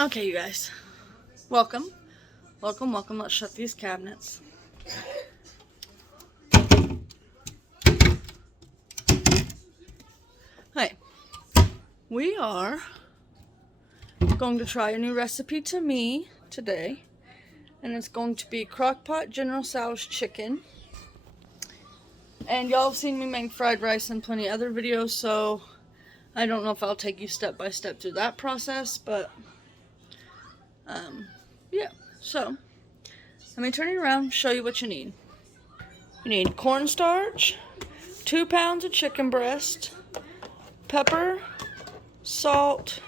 Okay, you guys. Welcome. Welcome, welcome. Let's shut these cabinets. Hey, we are going to try a new recipe to me today. And it's going to be Crockpot General Tso's chicken. And y'all have seen me make fried rice in plenty of other videos, so I don't know if I'll take you step by step through that process, but yeah. So, let me turn it around, show you what you need. You need cornstarch, 2 pounds of chicken breast, pepper, salt,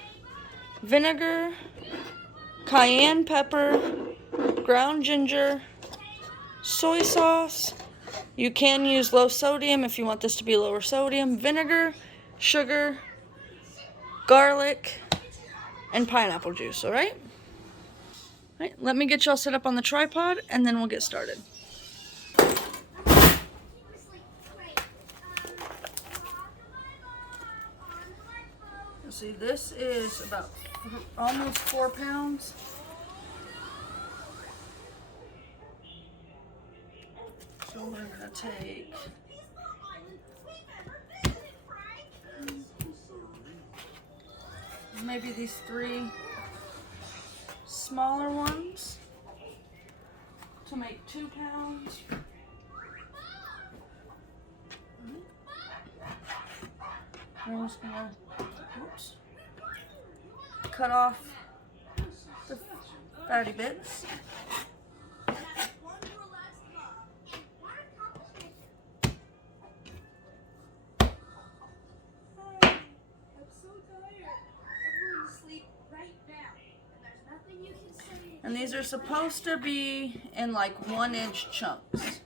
vinegar, cayenne pepper, ground ginger, soy sauce. You can use low sodium if you want this to be lower sodium, vinegar, sugar, garlic, and pineapple juice, alright? Alright, let me get y'all set up on the tripod and then we'll get started. See, this is about almost 4 pounds. So we're gonna take maybe these 3 smaller ones to make 2 pounds. I'm just gonna cut off the fatty bits. And these are supposed to be in like 1-inch chunks.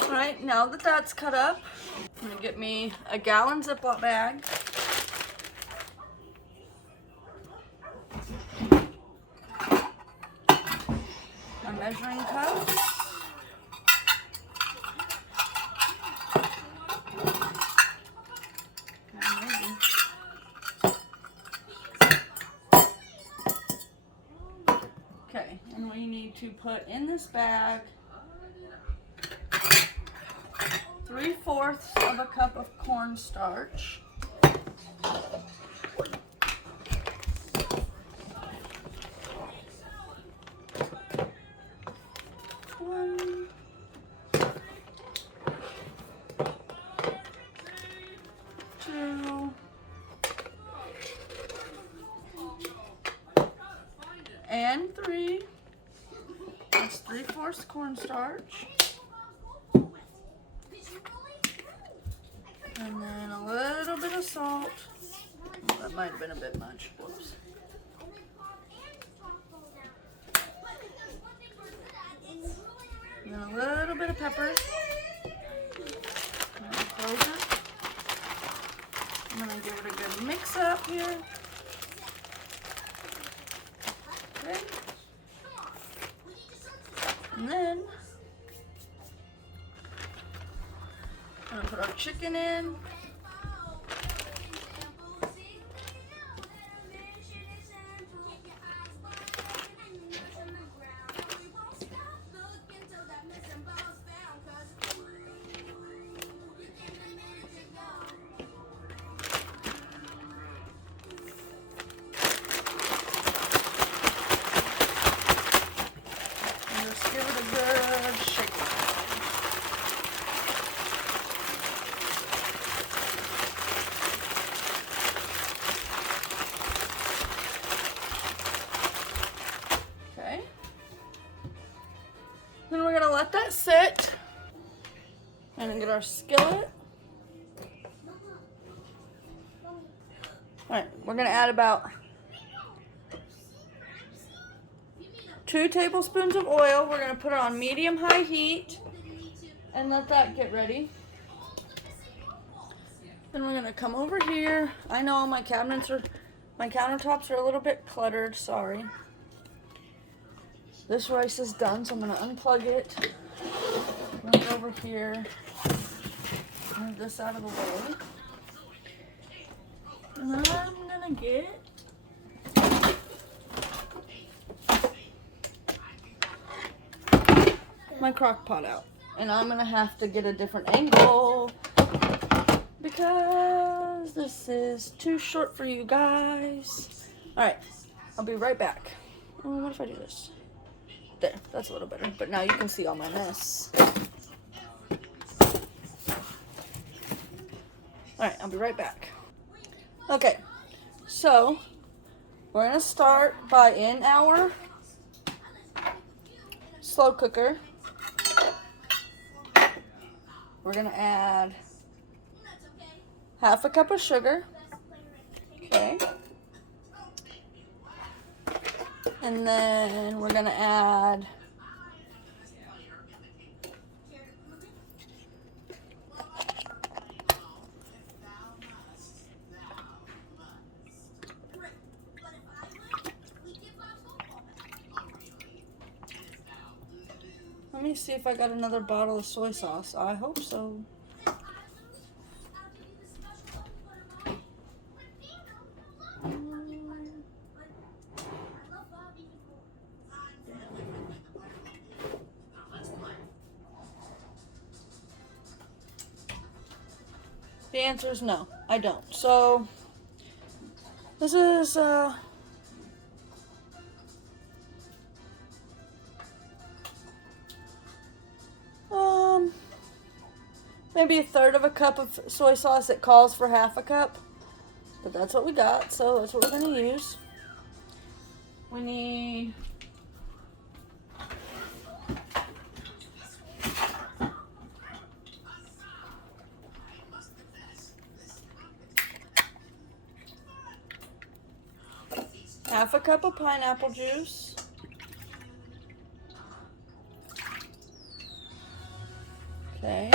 Alright, now that that's cut up, I'm going to get me a gallon Ziploc bag. A measuring cup. Okay, and we need to put in this bag 3/4 of a cup of cornstarch. One, 2, and 3. That's 3/4 cornstarch. And then a little bit of salt. Oh, that might have been a bit much. Whoops. And then a little bit of pepper. And close it. I'm going to give it a good mix up here. Okay. And then I'm going to put our chicken in. that set. And then get our skillet. Alright, we're going to add about 2 tablespoons of oil. We're going to put it on medium-high heat and let that get ready. Then we're going to come over here. I know my countertops are a little bit cluttered, sorry. This rice is done, so I'm going to unplug it. I'm going to go over here, move this out of the way. And then I'm going to get my crock pot out. And I'm going to have to get a different angle because this is too short for you guys. Alright, I'll be right back. Oh, what if I do this? There, that's a little better. But now you can see all my mess. Alright, I'll be right back. Okay, so we're going to start by in our slow cooker. We're going to add half a cup of sugar. Okay. And then we're going to add let me see if I got another bottle of soy sauce. I hope so. The answer is no, I don't. So this is maybe a third of a cup of soy sauce. It calls for half a cup, but that's what we got, so that's what we're going to use. We need half a cup of pineapple juice. Okay.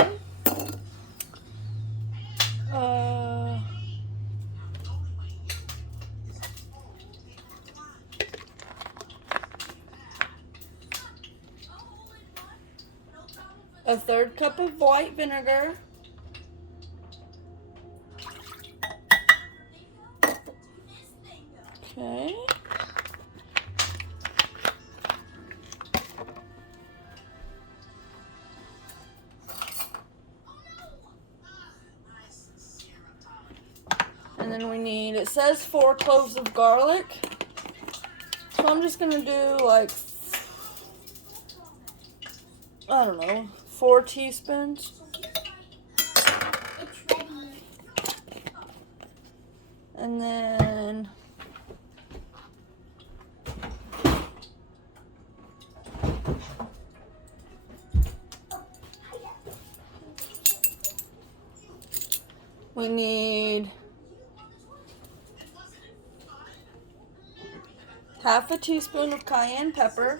A third cup of white vinegar. Okay. And then we need, it says 4 cloves of garlic. So I'm just gonna do like, I don't know, 4 teaspoons. And then we need half a teaspoon of cayenne pepper.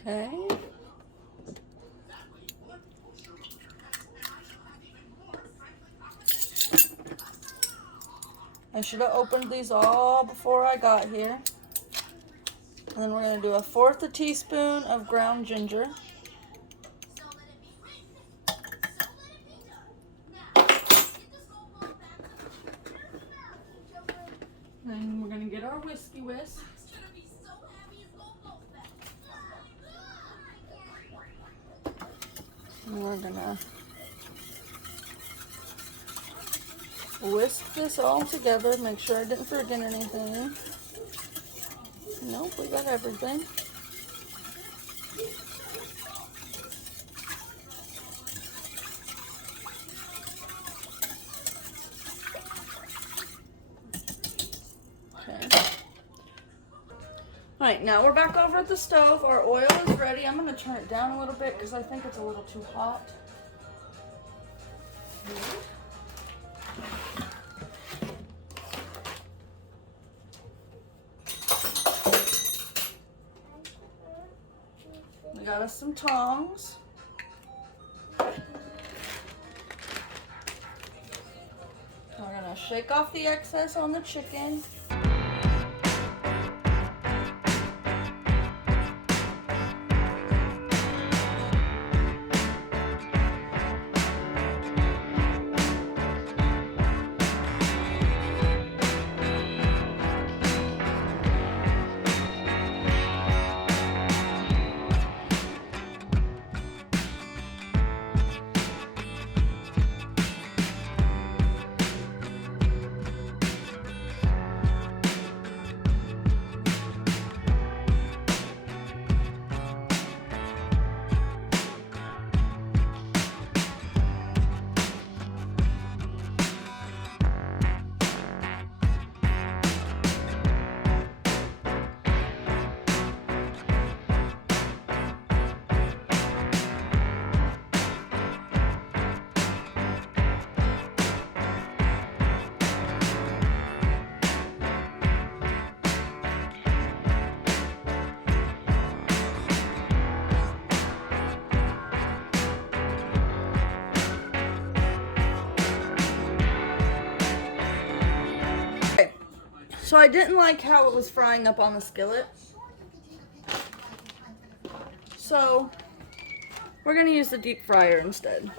Okay. I should have opened these all before I got here. And then we're going to do 1/4 teaspoon of ground ginger. Then we're going to get our whiskey whisk. And we're going to whisk this all together. Make sure I didn't forget anything. Nope, we got everything. Alright, now we're back over at the stove. Our oil is ready. I'm going to turn it down a little bit because I think it's a little too hot. We got us some tongs. We're going to shake off the excess on the chicken. So I didn't like how it was frying up on the skillet. So we're going to use the deep fryer instead.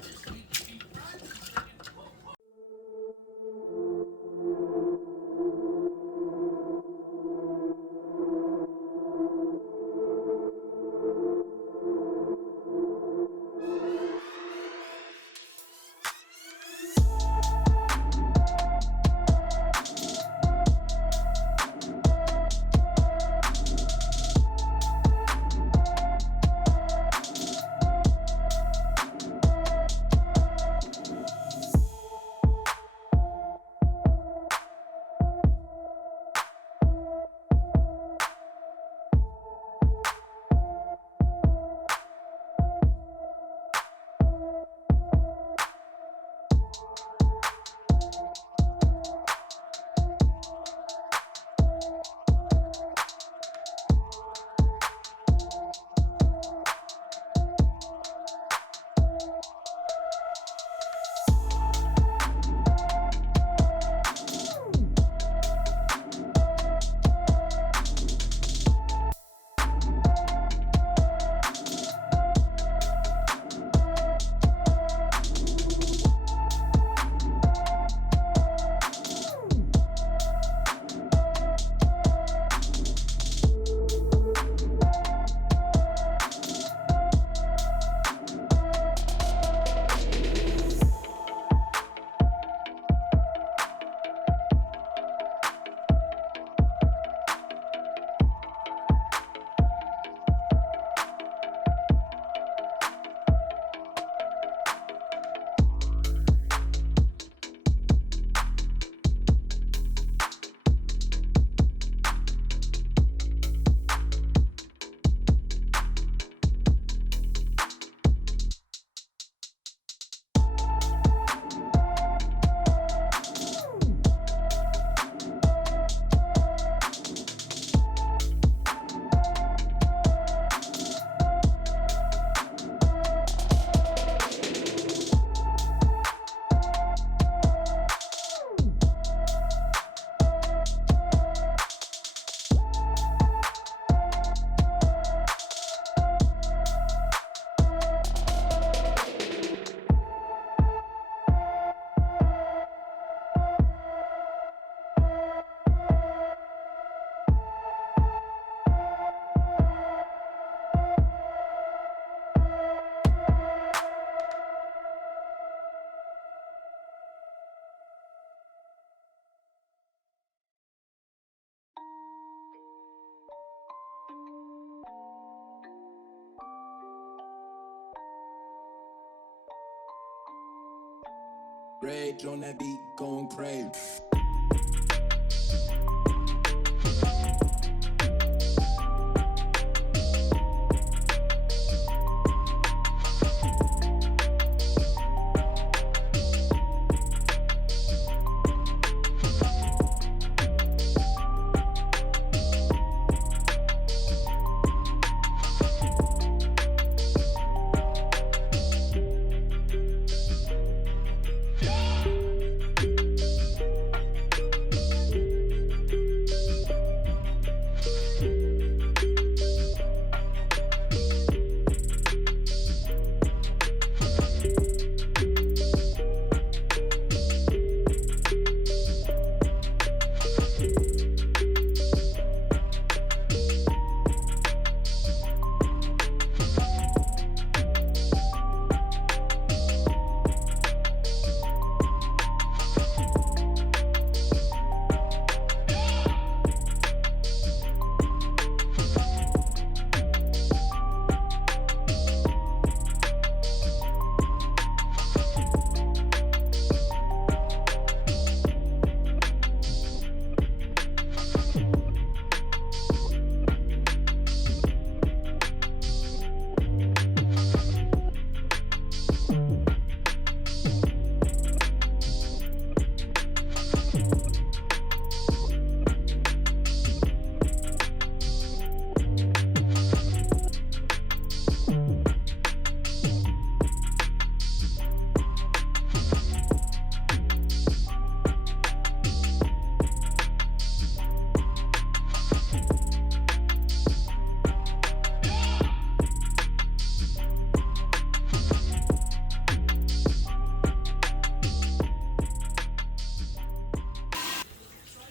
Rage on that beat, going crazy.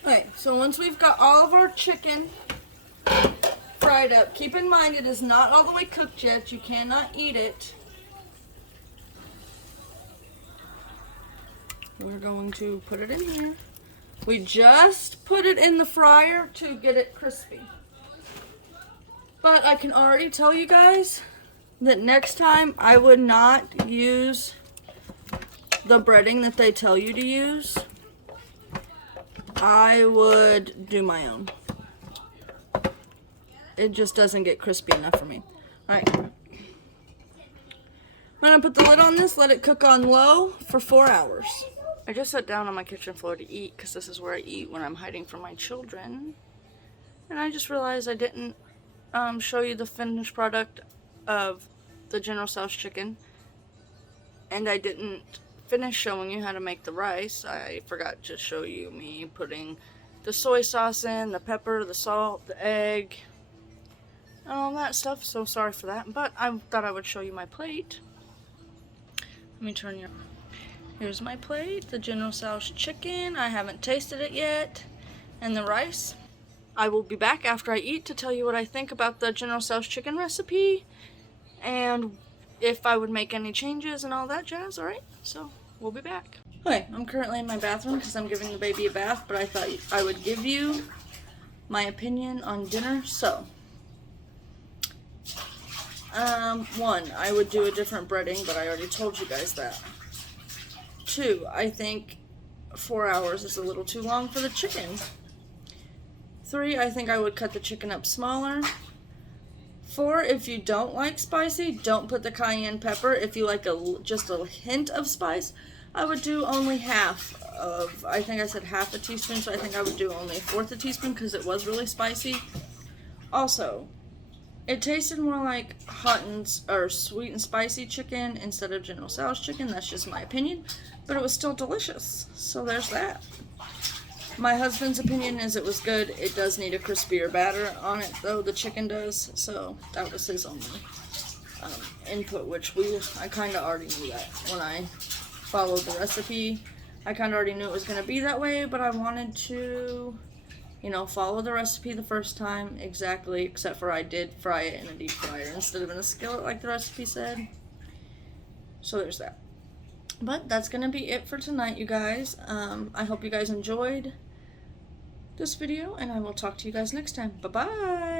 Okay, so once we've got all of our chicken fried up, keep in mind it is not all the way cooked yet. You cannot eat it. We're going to put it in here. We just put it in the fryer to get it crispy. But I can already tell you guys that next time I would not use the breading that they tell you to use. I would do my own. It just doesn't get crispy enough for me. Alright. I'm going to put the lid on this, let it cook on low for 4 hours. I just sat down on my kitchen floor to eat because this is where I eat when I'm hiding from my children. And I just realized I didn't show you the finished product of the General Tso's chicken. And I didn't finish showing you how to make the rice. I forgot to show you me putting the soy sauce in, the pepper, the salt, the egg, and all that stuff. So sorry for that, but I thought I would show you my plate. Let me turn you. Here's my plate, the General Tso's chicken. I haven't tasted it yet, and the rice. I will be back after I eat to tell you what I think about the General Tso's chicken recipe and if I would make any changes and all that jazz. Alright, so we'll be back. Okay, I'm currently in my bathroom because I'm giving the baby a bath, but I thought I would give you my opinion on dinner. So, 1, I would do a different breading, but I already told you guys that. 2, I think 4 hours is a little too long for the chicken. 3, I think I would cut the chicken up smaller. 4, if you don't like spicy, don't put the cayenne pepper. If you like just a hint of spice, I would do only half of, I think I said half a teaspoon, so I think I would do only 1/4 a teaspoon because it was really spicy. Also, it tasted more like hot or sweet and spicy chicken instead of General Tso's chicken. That's just my opinion, but it was still delicious. So there's that. My husband's opinion is it was good. It does need a crispier batter on it, though, the chicken does. So that was his only input, which I kind of already knew that when I followed the recipe. I kind of already knew it was going to be that way, but I wanted to, you know, follow the recipe the first time exactly, except for I did fry it in a deep fryer instead of in a skillet like the recipe said. So there's that. But that's going to be it for tonight, you guys. I hope you guys enjoyed this video, and I will talk to you guys next time. Bye-bye!